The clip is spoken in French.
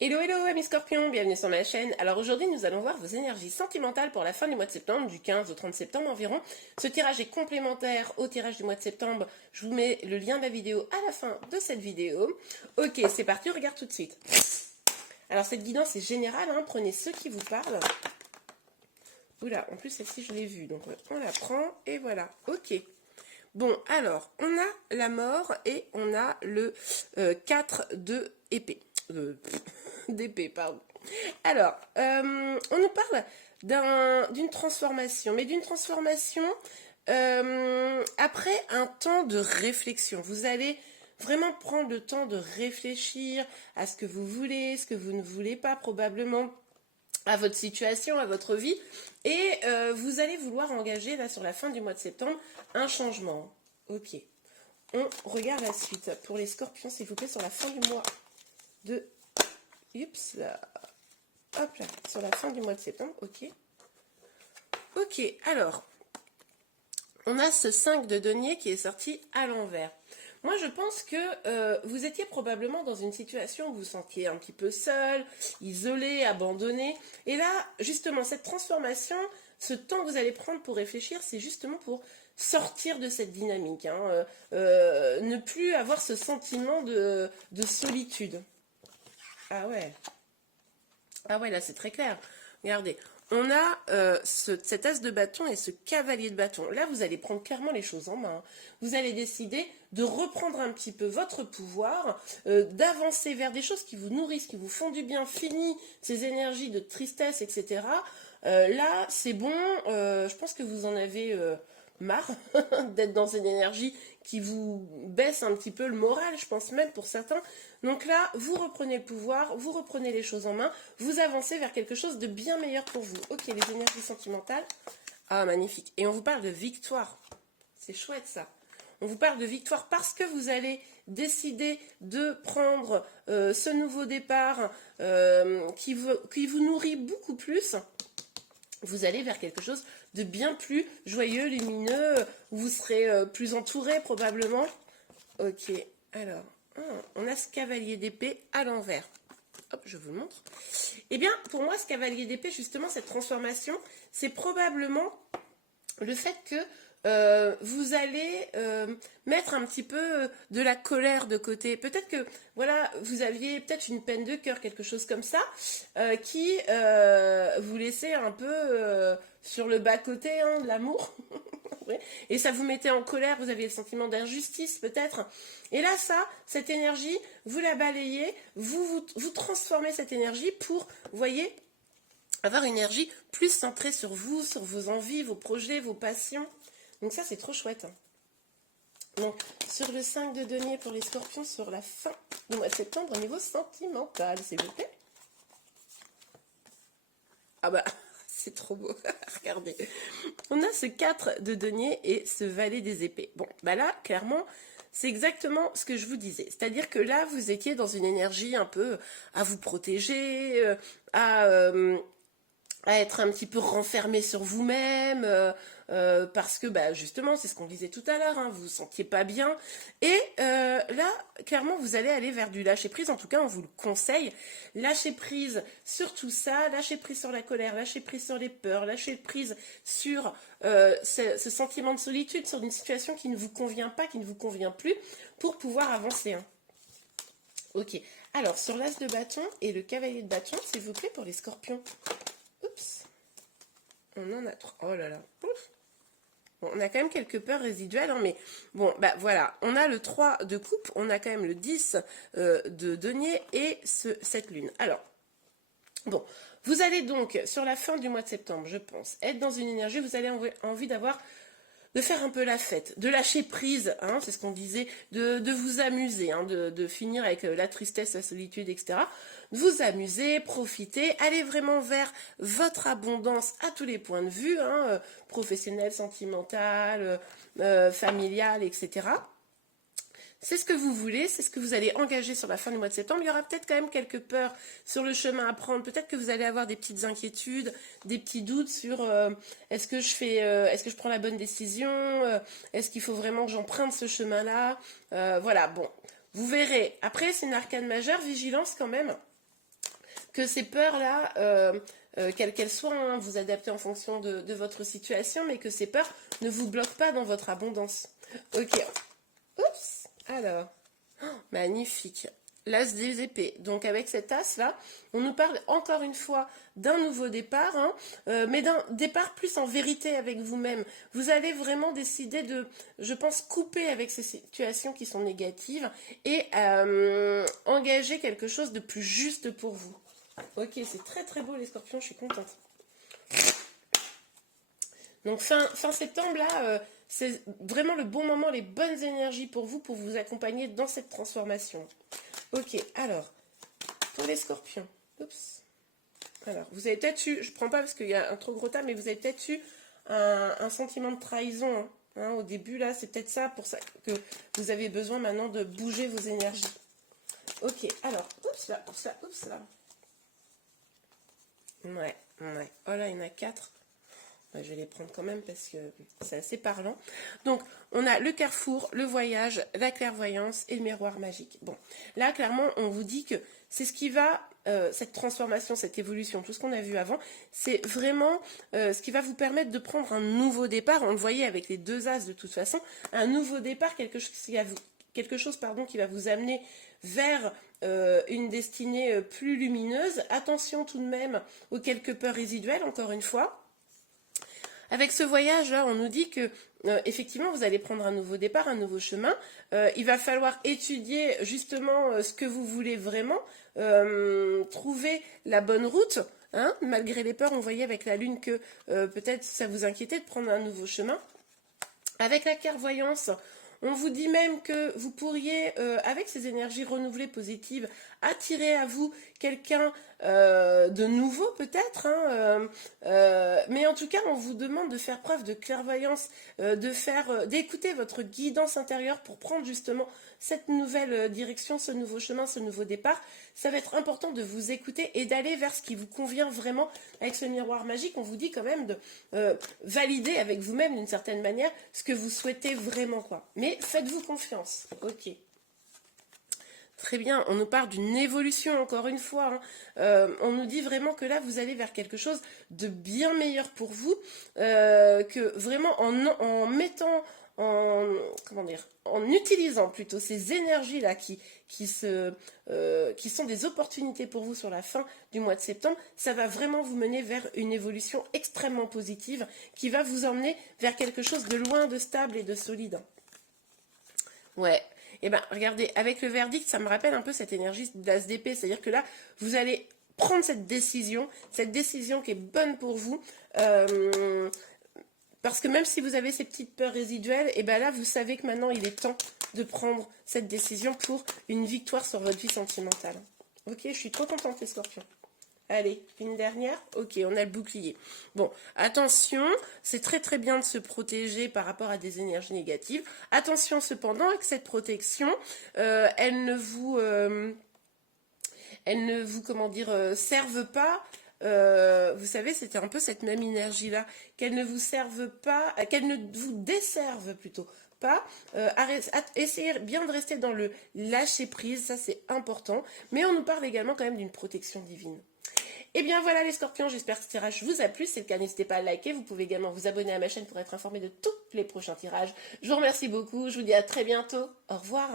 Hello hello amis scorpions, bienvenue sur ma chaîne. Alors aujourd'hui nous allons voir vos énergies sentimentales pour la fin du mois de septembre, du 15 au 30 septembre environ. Ce tirage est complémentaire au tirage du mois de septembre. Je vous mets le lien de la vidéo à la fin de cette vidéo. Ok, c'est parti, on regarde tout de suite. Alors cette guidance est générale, hein, prenez ceux qui vous parlent. Oula, en plus celle-ci je l'ai vue, donc on la prend et voilà. Ok. Bon, alors, on a la mort et on a le 4 de épée. D'épée, pardon. Alors, on nous parle d'une transformation, mais d'une transformation après un temps de réflexion. Vous allez vraiment prendre le temps de réfléchir à ce que vous voulez, ce que vous ne voulez pas probablement, à votre situation, à votre vie, et vous allez vouloir engager là sur la fin du mois de septembre un changement. Ok, on regarde la suite pour les scorpions s'il vous plaît sur la fin du mois de... Oups, là. Hop là, sur la fin du mois de septembre, ok. Ok, alors, on a ce 5 de denier qui est sorti à l'envers. Moi, je pense que vous étiez probablement dans une situation où vous vous sentiez un petit peu seul, isolé, abandonné. Et là, justement, cette transformation, ce temps que vous allez prendre pour réfléchir, c'est justement pour sortir de cette dynamique. Hein, ne plus avoir ce sentiment de solitude. Ah ouais. Ah ouais, là, c'est très clair. Regardez. On a cet as de bâton et ce cavalier de bâton. Là, vous allez prendre clairement les choses en main. Vous allez décider de reprendre un petit peu votre pouvoir, d'avancer vers des choses qui vous nourrissent, qui vous font du bien, fini ces énergies de tristesse, etc. Là, c'est bon. Je pense que vous en avez marre d'être dans une énergie qui vous baisse un petit peu le moral, je pense même pour certains. Donc là, vous reprenez le pouvoir, vous reprenez les choses en main, vous avancez vers quelque chose de bien meilleur pour vous. Ok, les énergies sentimentales. Ah, magnifique. Et on vous parle de victoire. C'est chouette ça. On vous parle de victoire parce que vous allez décider de prendre ce nouveau départ qui vous nourrit beaucoup plus. Vous allez vers quelque chose de bien plus joyeux, lumineux, où vous serez plus entouré probablement. Ok, alors, on a ce cavalier d'épée à l'envers. Hop, je vous le montre. Eh bien, pour moi, ce cavalier d'épée, justement, cette transformation, c'est probablement le fait que vous allez mettre un petit peu de la colère de côté. Peut-être que voilà, vous aviez peut-être une peine de cœur, quelque chose comme ça, qui vous laissait un peu sur le bas-côté hein, de l'amour. Et ça vous mettait en colère, vous aviez le sentiment d'injustice peut-être. Et là, cette énergie, vous la balayez, vous transformez cette énergie pour, vous voyez, avoir une énergie plus centrée sur vous, sur vos envies, vos projets, vos passions. Donc ça, c'est trop chouette. Donc, sur le 5 de denier pour les scorpions, sur la fin du mois de septembre, au niveau sentimental, s'il vous plaît. Ah bah, c'est trop beau. Regardez. On a ce 4 de denier et ce valet des épées. Bon, bah là, clairement, c'est exactement ce que je vous disais. C'est-à-dire que là, vous étiez dans une énergie un peu à vous protéger, à être un petit peu renfermé sur vous-même, parce que bah, justement, c'est ce qu'on disait tout à l'heure, hein, vous vous sentiez pas bien. Et là, clairement, vous allez aller vers du lâcher-prise, en tout cas, on vous le conseille. Lâcher prise sur tout ça, lâcher prise sur la colère, lâcher prise sur les peurs, lâcher prise sur ce sentiment de solitude, sur une situation qui ne vous convient pas, qui ne vous convient plus, pour pouvoir avancer. Hein. Ok, alors sur l'as de bâton et le cavalier de bâton, s'il vous plaît, pour les scorpions. Oups, on en a trois. Oh là là. Ouf. Bon, on a quand même quelques peurs résiduelles, hein, mais bon, bah voilà. On a le 3 de coupe, on a quand même le 10 de denier et cette lune. Alors, bon, vous allez donc, sur la fin du mois de septembre, je pense, être dans une énergie, vous allez envie de faire un peu la fête, de lâcher prise, hein, c'est ce qu'on disait, de vous amuser, hein, de finir avec la tristesse, la solitude, etc. De vous amuser, profiter, aller vraiment vers votre abondance à tous les points de vue, hein, professionnel, sentimental, familial, etc. C'est ce que vous voulez, c'est ce que vous allez engager sur la fin du mois de septembre. Il y aura peut-être quand même quelques peurs sur le chemin à prendre. Peut-être que vous allez avoir des petites inquiétudes, des petits doutes sur est-ce que est-ce que je prends la bonne décision, est-ce qu'il faut vraiment que j'emprunte ce chemin-là. Voilà, bon, vous verrez. Après, c'est une arcane majeure, vigilance quand même. que ces peurs-là, quelles qu'elles soient, hein, vous adaptez en fonction de votre situation, mais que ces peurs ne vous bloquent pas dans votre abondance. Ok, oups, alors, magnifique. L'as des épées. Donc avec cet as-là, on nous parle encore une fois d'un nouveau départ, hein, mais d'un départ plus en vérité avec vous-même. Vous allez vraiment décider de, je pense, couper avec ces situations qui sont négatives et engager quelque chose de plus juste pour vous. Ok, c'est très très beau les scorpions, je suis contente. Donc fin septembre, là, c'est vraiment le bon moment, les bonnes énergies pour vous accompagner dans cette transformation. Ok, alors, pour les scorpions, oups. Alors, vous avez peut-être eu, je ne prends pas parce qu'il y a un trop gros tas, mais vous avez peut-être eu un sentiment de trahison. Hein, au début, là, c'est peut-être ça, pour ça que vous avez besoin maintenant de bouger vos énergies. Ok, alors, oups là, oups là, oups là. Ouais. Oh là, il y en a 4. Je vais les prendre quand même parce que c'est assez parlant. Donc, on a le carrefour, le voyage, la clairvoyance et le miroir magique. Bon, là, clairement, on vous dit que c'est ce qui va, cette transformation, cette évolution, tout ce qu'on a vu avant, c'est vraiment ce qui va vous permettre de prendre un nouveau départ. On le voyait avec les 2 as de toute façon, un nouveau départ, quelque chose qui va vous amener vers une destinée plus lumineuse. Attention tout de même aux quelques peurs résiduelles, encore une fois. Avec ce voyage-là, on nous dit que effectivement, vous allez prendre un nouveau départ, un nouveau chemin. Il va falloir étudier justement ce que vous voulez vraiment, trouver la bonne route. Hein. Malgré les peurs, on voyait avec la Lune que peut-être ça vous inquiétait de prendre un nouveau chemin. Avec la clairvoyance, on vous dit même que vous pourriez, avec ces énergies renouvelées positives, attirer à vous quelqu'un de nouveau peut-être, hein, mais en tout cas on vous demande de faire preuve de clairvoyance, d'écouter votre guidance intérieure pour prendre justement cette nouvelle direction, ce nouveau chemin, ce nouveau départ. Ça va être important de vous écouter et d'aller vers ce qui vous convient vraiment. Avec ce miroir magique, on vous dit quand même de valider avec vous-même d'une certaine manière ce que vous souhaitez vraiment, quoi. Mais faites-vous confiance. Ok. Très bien, on nous parle d'une évolution encore une fois. Hein. On nous dit vraiment que là, vous allez vers quelque chose de bien meilleur pour vous, que vraiment en mettant, en utilisant plutôt ces énergies-là qui sont des opportunités pour vous sur la fin du mois de septembre, ça va vraiment vous mener vers une évolution extrêmement positive qui va vous emmener vers quelque chose de loin de stable et de solide. Ouais. Et bien, regardez, avec le verdict, ça me rappelle un peu cette énergie d'as d'épée. C'est-à-dire que là, vous allez prendre cette décision qui est bonne pour vous. Parce que même si vous avez ces petites peurs résiduelles, et bien là, vous savez que maintenant, il est temps de prendre cette décision pour une victoire sur votre vie sentimentale. Ok, je suis trop contente, les scorpions. Allez, une dernière. Ok, on a le bouclier. Bon, attention, c'est très très bien de se protéger par rapport à des énergies négatives. Attention cependant, avec cette protection, elle ne vous serve pas. Vous savez, c'était un peu cette même énergie-là, qu'elle ne vous serve pas, qu'elle ne vous desserve plutôt pas. Essayez bien de rester dans le lâcher prise, ça c'est important. Mais on nous parle également quand même d'une protection divine. Et bien voilà les scorpions, j'espère que ce tirage vous a plu. Si c'est le cas, n'hésitez pas à liker. Vous pouvez également vous abonner à ma chaîne pour être informé de tous les prochains tirages. Je vous remercie beaucoup, je vous dis à très bientôt. Au revoir.